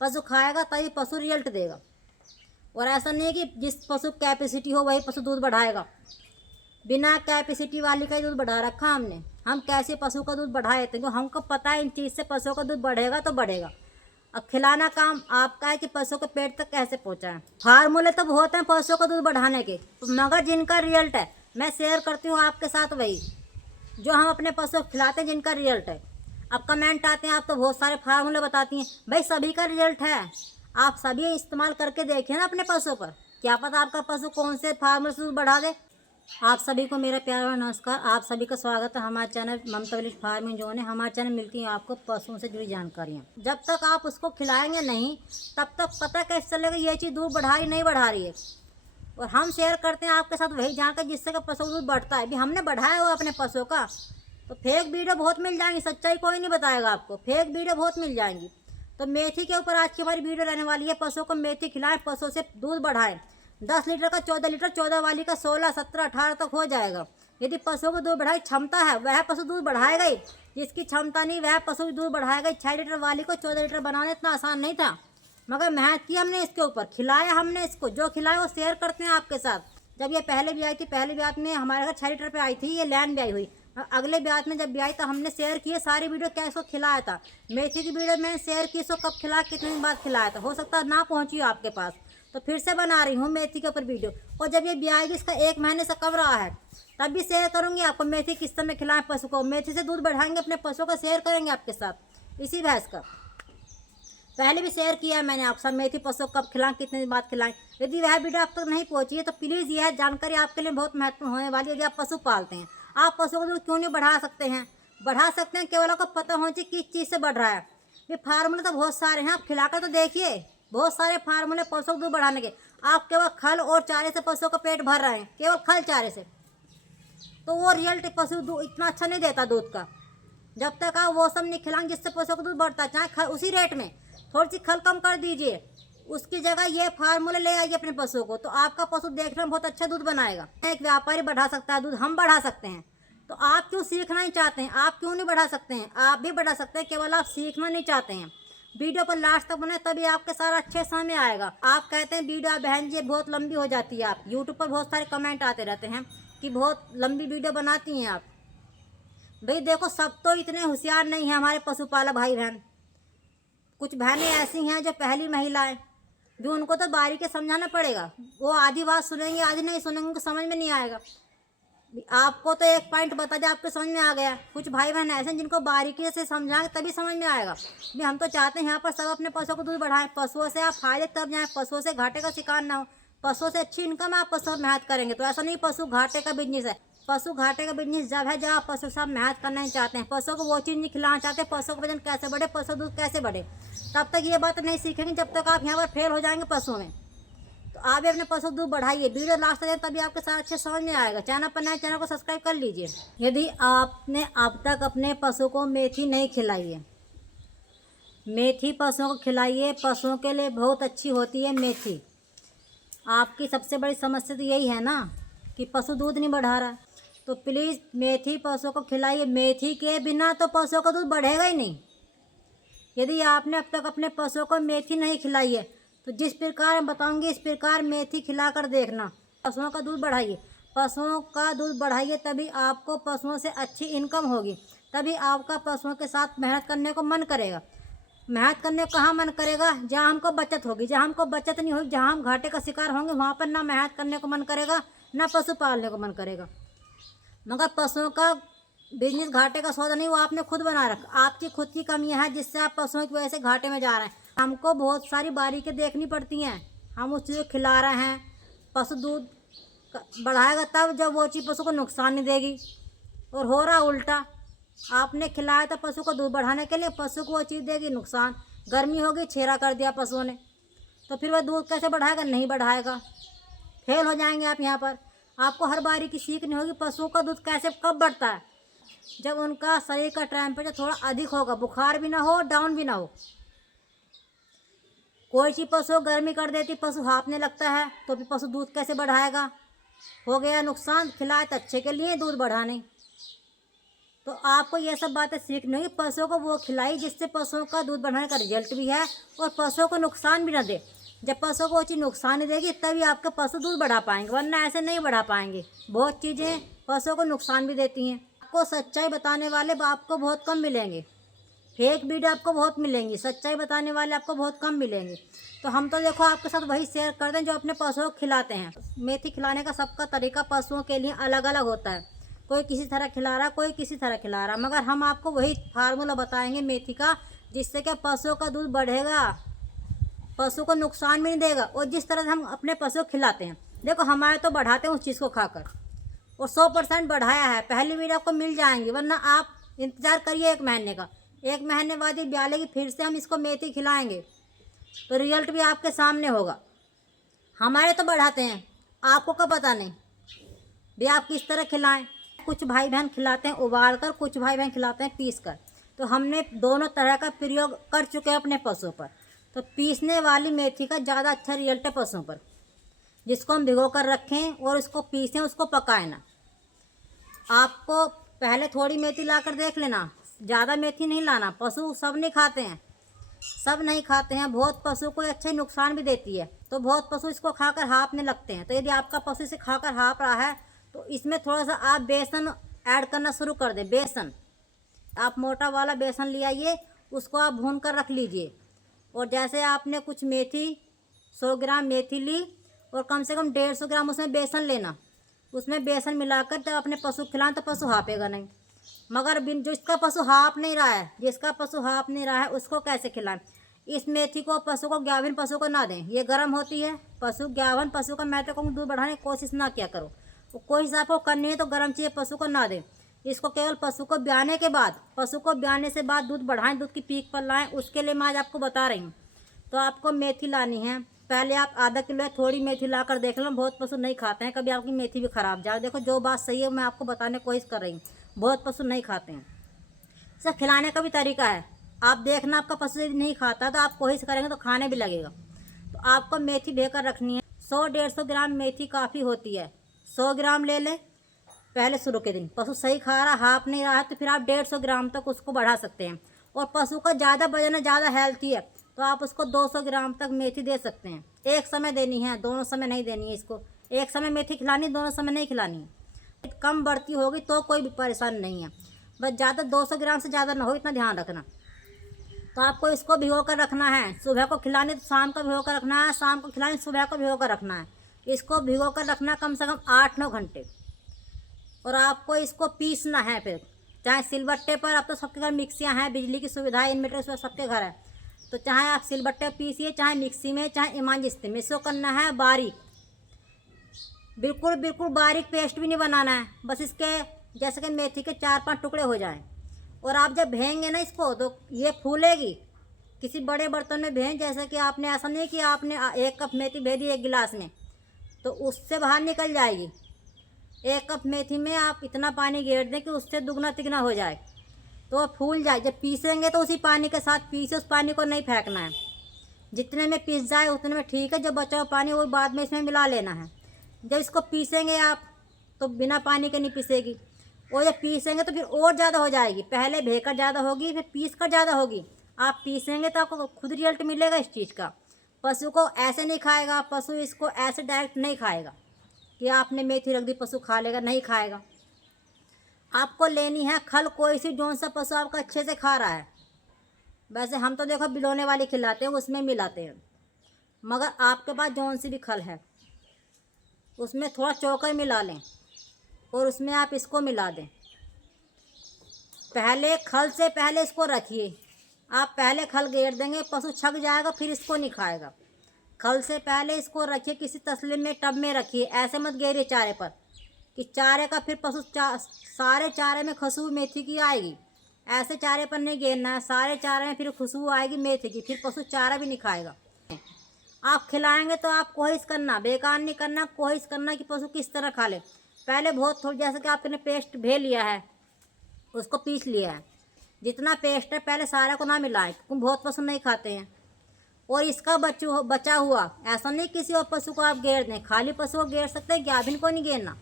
पशु खाएगा तभी पशु रिजल्ट देगा। और ऐसा नहीं है कि जिस पशु कैपेसिटी हो वही पशु दूध बढ़ाएगा। बिना कैपेसिटी वाली का ही दूध बढ़ा रखा हमने। हम कैसे पशु का दूध बढ़ाए थे, क्योंकि हमको पता है इन चीज़ से पशुओं का दूध बढ़ेगा तो बढ़ेगा। अब खिलाना काम आपका है कि पशु के पेट तक कैसे पहुँचाएं। फार्मूले तो बहुत हैं पशुओं का दूध बढ़ाने के, मगर जिनका रिजल्ट है मैं शेयर करती हूँ आपके साथ वही जो हम अपने पशु को खिलाते हैं, जिनका रिजल्ट है। अब कमेंट आते हैं आप तो बहुत सारे फार्मूले बताती हैं, भाई सभी का रिजल्ट है, आप सभी इस्तेमाल करके देखिए ना अपने पशु पर, क्या पता आपका पशु कौन से फार्मूले से दूध बढ़ा दे। आप सभी को मेरा प्यार और नमस्कार। आप सभी का स्वागत है हमारे चैनल ममता विलेज फार्मिंग जोन है। हमारे चैनल मिलती है आपको पशुओं से जुड़ी जानकारियाँ। जब तक आप उसको खिलाएंगे नहीं तब तक पता कैसे चलेगा ये चीज़ दूध बढ़ा रही नहीं बढ़ा रही है। और हम शेयर करते हैं आपके साथ वही जानकारी जिससे कि पशु दूध बढ़ता है। अभी हमने बढ़ाया हुआ अपने पशु का, तो फेक वीडियो बहुत मिल जाएंगी, सच्चाई कोई नहीं बताएगा आपको, फेक वीडियो बहुत मिल जाएंगी। तो मेथी के ऊपर आज की हमारी वीडियो रहने वाली है। पशुओं को मेथी खिलाएं, पशु से दूध बढ़ाएं। 10 लीटर का 14 लीटर, 14 वाली का 16, 17, 18 तक हो जाएगा। यदि पशुओं को दूध बढ़ाई क्षमता है वह पशु दूध बढ़ाएगा ही, जिसकी क्षमता नहीं वह पशु दूध बढ़ाएगा ही। 6 लीटर वाली को 14 लीटर बनाना इतना आसान नहीं था, मगर मेहनत की हमने इसके ऊपर, खिलाया हमने इसको। जो खिलाया वो शेयर करते हैं आपके साथ। जब ये पहले भी आई थी, पहले ब्याज में हमारे घर 6 लीटर पे आई थी, ये लैंड ब्याई हुई। अगले ब्याज में जब ब्याई तो हमने शेयर किए सारी वीडियो क्या इसको खिलाया था। मेथी की वीडियो मैंने शेयर की, इसको कब खिलाया कितने दिन बाद खिलाया था, हो सकता है ना पहुँची हो आपके पास, तो फिर से बना रही हूँ मेथी के ऊपर वीडियो। और जब ये ब्याई इसका 1 महीने से कब रहा है तब भी शेयर करूँगी आपको मेथी किस समय खिलाएं पशु को। मेथी से दूध बढ़ाएंगे अपने पशु का, शेयर करेंगे आपके साथ इसी भैंस का। पहले भी शेयर किया है मैंने आपके साथ मेथी पशु कब खिलाएं कितने दिन बाद खिलाएं। यदि वह वीडियो आप तक नहीं पहुंची है तो प्लीज़ यह जानकारी आपके लिए बहुत महत्वपूर्ण होने वाली है। यदि आप पशु पालते हैं, आप पशु को दूध क्यों नहीं बढ़ा सकते हैं? बढ़ा सकते हैं, केवल आपको पता होना चाहिए किस चीज़ से बढ़ रहा है। ये फार्मूले तो बहुत सारे हैं, आप खिलाकर तो देखिए। बहुत सारे फार्मूले पशु को दूध बढ़ाने के। आप केवल खल और चारे से पशु का पेट भर रहे हैं, केवल खल चारे से, तो वो रिजल्ट पशु इतना अच्छा नहीं देता दूध का। जब तक आप वो सब नहीं खिलाएंगे जिससे पशु का दूध बढ़ता है, चाहे उसी रेट में थोड़ी सी खल कम कर दीजिए, उसकी जगह ये फार्मूले ले आइए अपने पशु को, तो आपका पशु देखने में बहुत अच्छा दूध बनाएगा। एक व्यापारी बढ़ा सकता है दूध, हम बढ़ा सकते हैं, तो आप क्यों सीखना नहीं चाहते हैं? आप क्यों नहीं बढ़ा सकते हैं? आप भी बढ़ा सकते हैं, केवल आप सीखना नहीं चाहते हैं। वीडियो पर लास्ट तक बने तभी आपके सारा अच्छे समय आएगा। आप कहते हैं वीडियो बहन जी बहुत लंबी हो जाती है, आप यूट्यूब पर बहुत सारे कमेंट आते रहते हैं कि बहुत लंबी वीडियो बनाती हैं आप। भाई देखो, सब तो इतने होशियार नहीं हैं हमारे पशुपालक भाई बहन। कुछ बहनें ऐसी हैं जो पहली महिलाएं, भी उनको तो बारीकी समझाना पड़ेगा। वो आधी बात सुनेंगे आधी नहीं सुनेंगे, उनको समझ में नहीं आएगा। आपको तो एक पॉइंट बता दिया, आपको समझ में आ गया। कुछ भाई बहन ऐसे हैं जिनको बारीकी से समझाएंगे तभी समझ में आएगा। भी हम तो चाहते हैं यहाँ पर सब अपने पशुओं को दूध बढ़ाएं, पशुओं से आप फायदे तब जाएँ, पशुओं से घाटे का शिकार ना हो। पशुओं से अच्छी इनकम आप पशु मेहनत करेंगे, तो ऐसा नहीं पशु घाटे का बिजनेस है। पशु घाटे का बिजनेस जब है जब आप पशु साहब मेहनत करना नहीं चाहते हैं, पशु को वो चीज़ नहीं खिलाना चाहते, पशु का वजन कैसे बढ़े, पशु दूध कैसे बढ़े, तब तक ये बात नहीं सीखेंगे जब तक आप यहाँ पर फेल हो जाएंगे पशुओं में। तो आप भी अपने पशु दूध बढ़ाइए, वीडियो लास्ट तक तभी आपके साथ अच्छे समझ में आएगा। चैनल पर नए, चैनल को सब्सक्राइब कर लीजिए। यदि आपने अब तक अपने पशु को मेथी नहीं खिलाई है, मेथी पशुओं को खिलाइए, पशुओं के लिए बहुत अच्छी होती है मेथी। आपकी सबसे बड़ी समस्या तो यही है ना कि पशु दूध नहीं बढ़ा रहा, तो प्लीज़ मेथी पशुओं को खिलाइए। मेथी के बिना तो पशुओं का दूध बढ़ेगा ही नहीं। यदि आपने अब तक अपने पशुओं को मेथी नहीं खिलाई है तो जिस प्रकार मैं बताऊंगी इस प्रकार मेथी खिलाकर देखना, पशुओं का दूध बढ़ाइए। पशुओं का दूध बढ़ाइए तभी आपको पशुओं से अच्छी इनकम होगी, तभी आपका पशुओं के साथ मेहनत करने को मन करेगा। मेहनत करने को कहाँ मन करेगा? जहाँ हमको बचत होगी। जहाँ हमको बचत नहीं होगी, जहाँ हम घाटे का शिकार होंगे, वहाँ पर ना मेहनत करने को मन करेगा ना पशु पालने को मन करेगा। मगर पशुओं का बिजनेस घाटे का सौदा नहीं, वो आपने खुद बना रखा। आपकी खुद की कमियां हैं जिससे आप पशुओं की वजह से घाटे में जा रहे हैं। हमको बहुत सारी बारीकी देखनी पड़ती हैं। हम उस चीज़ को खिला रहे हैं, पशु दूध बढ़ाएगा तब जब वो चीज़ पशु को नुकसान नहीं देगी। और हो रहा उल्टा, आपने खिलाया था पशु को दूध बढ़ाने के लिए, पशु को वो चीज़ देगी नुकसान। गर्मी होगी, छेरा कर दिया पशुओं ने, तो फिर वह दूध कैसे बढ़ाएगा? नहीं बढ़ाएगा, फेल हो जाएंगे आप यहाँ पर। आपको हर बारी की सीखनी होगी पशुओं का दूध कैसे कब बढ़ता है, जब उनका शरीर का टेम्परेचर थोड़ा अधिक होगा, बुखार भी ना हो डाउन भी ना हो। कोई चीज़ पशु गर्मी कर देती, पशु हाँफने लगता है, तो भी पशु दूध कैसे बढ़ाएगा? हो गया नुकसान। खिलाए तो अच्छे के लिए दूध बढ़ाने, तो आपको ये सब बातें सीखनी होगी। पशुओं को वो खिलाई जिससे पशुओं का दूध बढ़ाने का रिजल्ट भी है और पशुओं को नुकसान भी ना दे। जब पशुओं को वो चीज़ नुकसान नहीं देगी तभी आपके पशु दूध बढ़ा पाएंगे, वरना ऐसे नहीं बढ़ा पाएंगे। बहुत चीज़ें पशुओं को नुकसान भी देती हैं। आपको सच्चाई बताने वाले आपको बहुत कम मिलेंगे, फेक वीडियो आपको बहुत मिलेंगी, सच्चाई बताने वाले आपको बहुत कम मिलेंगे। तो हम तो देखो आपके साथ वही शेयर करते हैं जो अपने पशुओं को खिलाते हैं। मेथी खिलाने का सबका तरीका पशुओं के लिए अलग अलग होता है, कोई किसी तरह खिला रहा, कोई किसी तरह खिला रहा, मगर हम आपको वही फार्मूला बताएंगे मेथी का, जिससे क्या पशुओं का दूध बढ़ेगा, पशु को नुकसान भी नहीं देगा। और जिस तरह से हम अपने पशु को खिलाते हैं, देखो हमारे तो बढ़ाते हैं उस चीज़ को खाकर, और 100% बढ़ाया है। पहली वीडियो आपको मिल जाएंगी, वरना आप इंतज़ार करिए 1 महीने का। 1 महीने बाद ये ब्यालेगी, फिर से हम इसको मेथी खिलाएंगे तो रिजल्ट भी आपके सामने होगा। हमारे तो बढ़ाते हैं, आपको का पता नहीं भी आप किस तरह खिलाएं। कुछ भाई बहन खिलाते हैं उबाल कर, कुछ भाई बहन खिलाते हैं पीस कर। तो हमने दोनों तरह का प्रयोग कर चुके हैं अपने पशुओं पर। तो पीसने वाली मेथी का ज़्यादा अच्छा रिजल्ट है पशुओं पर, जिसको हम भिगो कर रखें और उसको पीसें, उसको पकाएं ना। आपको पहले थोड़ी मेथी ला कर देख लेना, ज़्यादा मेथी नहीं लाना। पशु सब नहीं खाते हैं, सब नहीं खाते हैं। बहुत पशु को अच्छे नुकसान भी देती है, तो बहुत पशु इसको खाकर हाँफने लगते हैं। तो यदि आपका पशु इसे खाकर हाँफ रहा है तो इसमें थोड़ा सा आप बेसन ऐड करना शुरू कर दें। बेसन आप मोटा वाला बेसन ले आइए, उसको आप भून कर रख लीजिए। और जैसे आपने कुछ मेथी 100 ग्राम मेथी ली और कम से कम 150 ग्राम उसमें बेसन लेना। उसमें बेसन मिलाकर जब अपने पशु खिलाएं तो पशु हाँफेगा नहीं। मगर जिसका पशु हाँफ नहीं रहा है, जिसका पशु हाँफ नहीं रहा है उसको कैसे खिलाएं? इस मेथी को पशु को, गाभिन पशु को ना दें, ये गर्म होती है। गाभिन पशु का मैं तो कहूँ दूध बढ़ाने की कोशिश ना किया करो। कोई हिसाब को करनी है तो गर्म चीज़ें पशु को ना दें। इसको केवल पशु को ब्याने के बाद, पशु को ब्याने से बाद दूध बढ़ाएं, दूध की पीक पर लाएं। उसके लिए मैं आज आपको बता रही हूँ। तो आपको मेथी लानी है, पहले आप आधा किलो थोड़ी मेथी ला कर देख लो। बहुत पशु नहीं खाते हैं, कभी आपकी मेथी भी ख़राब जाए। देखो जो बात सही है मैं आपको बताने की कोशिश कर रही हूँ, बहुत पशु नहीं खाते हैं। सर खिलाने का भी तरीका है, आप देखना आपका पशु यदि नहीं खाता तो आप कोशिश करेंगे तो खाने भी लगेगा। तो आपको मेथी भेकर रखनी है। 100-150 ग्राम मेथी काफ़ी होती है। 100 ग्राम ले लें पहले शुरू के दिन। पशु सही खा रहा, हाँफ नहीं रहा तो फिर आप 150 ग्राम तक उसको बढ़ा सकते हैं। और पशु का ज़्यादा वजन है, ज़्यादा हेल्थी है, तो आप उसको 200 ग्राम तक मेथी दे सकते हैं। एक समय देनी है, दोनों समय नहीं देनी है। इसको एक समय मेथी खिलानी, दोनों समय नहीं खिलानी है। कम बढ़ती होगी तो कोई भी परेशानी नहीं है, बस ज़्यादा 200 ग्राम से ज़्यादा ना हो, इतना ध्यान रखना। तो आपको इसको भिगो कर रखना है। सुबह को खिलानी तो शाम को भिगो कर रखना है, शाम को खिलानी सुबह को भिगो कर रखना है। इसको भिगो कर रखना कम से कम 8-9 घंटे। और आपको इसको पीसना है फिर, चाहे सिलबट्टे पर। अब तो सबके घर मिक्सियाँ हैं, बिजली की सुविधा है, इन्वर्टर सबके घर है। तो चाहे आप सिलबट्टे पीसिए, चाहे मिक्सी में, चाहे इमामजिस्ते में। इसको करना है बारीक, बिल्कुल बिल्कुल बारीक पेस्ट भी नहीं बनाना है। बस इसके जैसे कि मेथी के 4-5 टुकड़े हो जाएं। और आप जब भेंगे ना इसको तो ये फूलेगी। किसी बड़े बर्तन में भें, जैसे कि आपने ऐसा नहीं कि आपने 1 कप मेथी भेज दी 1 गिलास में, तो उससे बाहर निकल जाएगी। 1 कप मेथी में आप इतना पानी गेर दें कि उससे दुगना तिगना हो जाए, तो वो फूल जाए। जब पीसेंगे तो उसी पानी के साथ पीसे, उस पानी को नहीं फेंकना है। जितने में पीस जाए उतने में ठीक है, जो बचा हुआ पानी वो बाद में इसमें मिला लेना है। जब इसको पीसेंगे आप तो बिना पानी के नहीं पीसेगी, और जब पीसेंगे तो फिर और ज़्यादा हो जाएगी। पहले भेकर ज़्यादा होगी, फिर पीस कर ज़्यादा होगी। आप पीसेंगे तो आपको खुद रिजल्ट मिलेगा इस चीज़ का। पशु को ऐसे नहीं खाएगा, पशु इसको ऐसे डायरेक्ट नहीं खाएगा कि आपने मेथी रख दी पशु खा लेगा, नहीं खाएगा। आपको लेनी है खल, कोई सी जौन सा पशु आपका अच्छे से खा रहा है। वैसे हम तो देखो बिलोने वाली खिलाते हैं, उसमें मिलाते हैं, मगर आपके पास जौन सी भी खल है उसमें थोड़ा चोकर मिला लें और उसमें आप इसको मिला दें। पहले खल से पहले इसको रखिए। आप पहले खल गेर देंगे, पशु छक जाएगा, फिर इसको नहीं खाएगा। खल से पहले इसको रखिए, किसी तसले में, टब में रखिए। ऐसे मत गेरिए चारे पर कि चारे का फिर पशु सारे चारे में खुशबू मेथी की आएगी। ऐसे चारे पर नहीं गेरना है, सारे चारे में फिर खुशबू आएगी मेथी की, फिर पशु चारा भी नहीं खाएगा। आप खिलाएंगे तो आप कोशिश करना, बेकार नहीं करना, कोशिश करना कि पशु किस तरह खा ले। पहले बहुत थोड़ी, जैसे कि आपने पेस्ट भे लिया है, उसको पीस लिया है, जितना पेस्ट है पहले सारा को ना मिलाएं, क्योंकि बहुत पशु नहीं खाते हैं। और इसका बचा हुआ ऐसा नहीं किसी और पशु को आप गेर दें, खाली पशु को गेर सकते हैं, गाभिन को नहीं गेरना।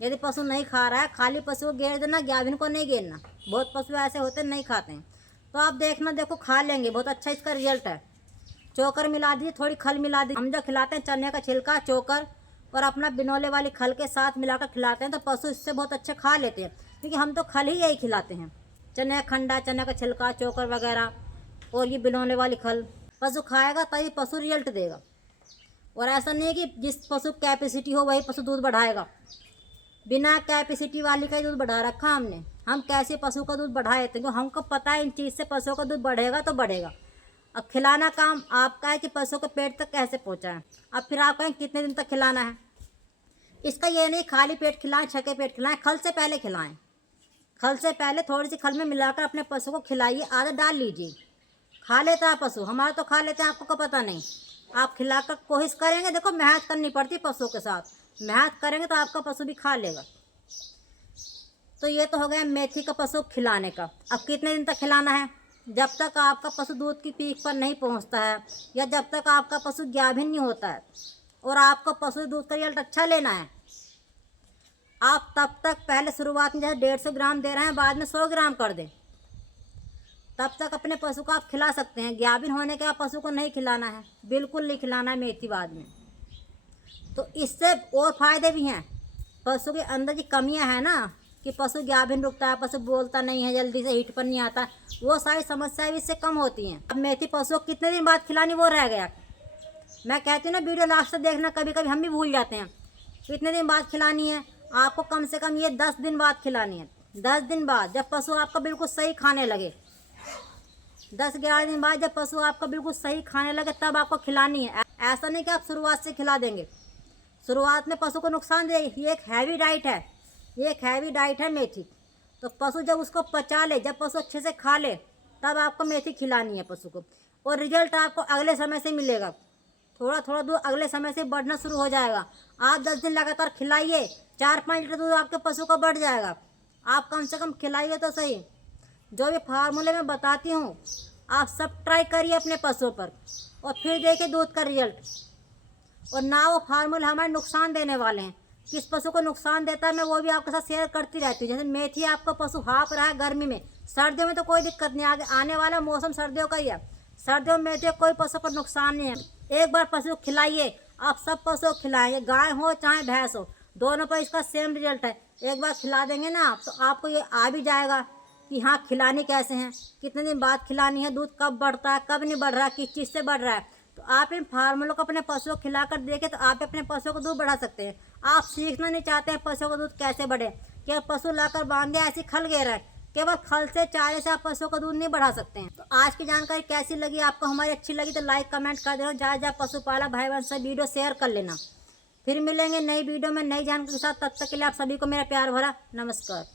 यदि पशु नहीं खा रहा है, खाली पशु को गेर देना, गाभिन को नहीं गेरना। बहुत पशु ऐसे होते हैं नहीं खाते हैं, तो आप देखना, देखो खा लेंगे, बहुत अच्छा इसका रिजल्ट है। चोकर मिला दीजिए, थोड़ी खल मिला दीजिए। हम जो खिलाते हैं चने का छिलका, चोकर और अपना बिनौले वाली खल के साथ मिलाकर खिलाते हैं, तो पशु इससे बहुत अच्छे खा लेते हैं, क्योंकि हम तो खल ही यही खिलाते हैं, चने खंडा, चने का छिलका, चोकर वगैरह और ये बिनौले वाली खल। पशु खाएगा तभी पशु रिजल्ट देगा। और ऐसा नहीं है कि जिस पशु कैपेसिटी हो वही पशु दूध बढ़ाएगा। बिना कैपेसिटी वाली का ही दूध बढ़ा रखा हमने। हम कैसे पशु का दूध बढ़ाए, क्योंकि हमको पता है इन चीज़ से पशुओं का दूध बढ़ेगा तो बढ़ेगा। अब खिलाना काम आपका है कि पशु के पेट तक कैसे पहुँचाएं। अब फिर आप कहें कितने दिन तक खिलाना है, इसका ये नहीं खाली पेट खिलाएं, छके पेट खिलाएं, खल से पहले खिलाएं। खल से पहले थोड़ी सी खल में मिलाकर अपने पशु को खिलाइए, आदत डाल लीजिए। खा लेता है पशु, हमारा तो खा लेते हैं, आपको क्या पता नहीं। आप खिलाकर कोशिश करेंगे, देखो मेहनत करनी पड़ती पशुओं के साथ, मेहनत करेंगे तो आपका पशु भी खा लेगा। तो ये तो हो गया मेथी का पशु खिलाने का। अब कितने दिन तक खिलाना है, जब तक आपका पशु दूध की पीक पर नहीं पहुंचता है, या जब तक आपका पशु गाभिन नहीं होता है और आपको पशु दूध का रिजल्ट अच्छा लेना है। आप तब तक पहले शुरुआत में जैसे 150 ग्राम दे रहे हैं, बाद में 100 ग्राम कर दें, तब तक अपने पशु को आप खिला सकते हैं। गाभिन होने के आप पशु को नहीं खिलाना है, बिल्कुल नहीं खिलाना है मेथी बाद में। तो इससे और फायदे भी हैं। पशु के अंदर की कमियां हैं ना, कि पशु गाभिन रुकता है, पशु बोलता नहीं है, जल्दी से हीट पर नहीं आता, वो सारी समस्याएं भी इससे कम होती हैं। अब मेथी पशु को कितने दिन बाद खिलानी वो रह गया। मैं कहती हूँ ना, वीडियो लास्ट से देखना, कभी कभी हम भी भूल जाते हैं कितने दिन बाद खिलानी है। आपको कम से कम ये 10 दिन बाद खिलानी है। 10 दिन बाद जब पशु आपका बिल्कुल सही खाने लगे, 10-11 दिन बाद जब पशु आपका बिल्कुल सही खाने लगे, तब आपको खिलानी है। ऐसा नहीं कि आप शुरुआत से खिला देंगे, शुरुआत में पशु को नुकसान देगी। ये एक हैवी डाइट है, ये एक हैवी डाइट है मेथी। तो पशु जब उसको पचा ले, जब पशु अच्छे से खा ले, तब आपको मेथी खिलानी है पशु को। और रिजल्ट आपको अगले समय से मिलेगा। थोड़ा थोड़ा दूध अगले समय से बढ़ना शुरू हो जाएगा। आप 10 दिन लगातार खिलाइए, 4-5 लीटर दूध आपके पशु का बढ़ जाएगा। आप कम से कम खिलाइए तो सही। जो भी फार्मूले में बताती हूँ, आप सब ट्राई करिए अपने पशुओं पर, और फिर देखिए दूध का रिजल्ट। और ना वो फार्मूले हमारे नुकसान देने वाले हैं। किस पशु को नुकसान देता है मैं वो भी आपके साथ शेयर करती रहती हूँ। जैसे मेथी आपका पशु हाँफ रहा है गर्मी में, सर्दियों में तो कोई दिक्कत नहीं, आगे आने वाला मौसम सर्दियों का ही है। सर्दियों में मेथी कोई पशु को नुकसान नहीं है। एक बार पशु खिलाइए, आप सब पशु खिलाएंगे, गाय हो चाहे भैंस हो, दोनों पर इसका सेम रिजल्ट है। एक बार खिला देंगे ना तो आपको ये आ भी जाएगा कि हाँ खिलानी कैसे हैं, कितने दिन बाद खिलानी है, दूध कब बढ़ता है, कब नहीं बढ़ रहा है, किस चीज़ से बढ़ रहा है। तो आप इन फार्मूलों को अपने पशुओं को खिलाकर देखें, तो आप अपने पशुओं को दूध बढ़ा सकते हैं। आप सीखना नहीं चाहते हैं पशुओं का दूध कैसे बढ़े, क्या पशु लाकर बांध दिया ऐसी खल गए रहे, केवल खल से चारे से आप पशुओं का दूध नहीं बढ़ा सकते हैं। तो आज की जानकारी कैसी लगी आपको, हमारी अच्छी लगी तो लाइक कमेंट कर देना। जहाँ पशुपालक भाई बहन से वीडियो शेयर कर लेना। फिर मिलेंगे नई वीडियो में नई जानकारी के साथ, तब तक के लिए आप सभी को मेरा प्यार भरा नमस्कार।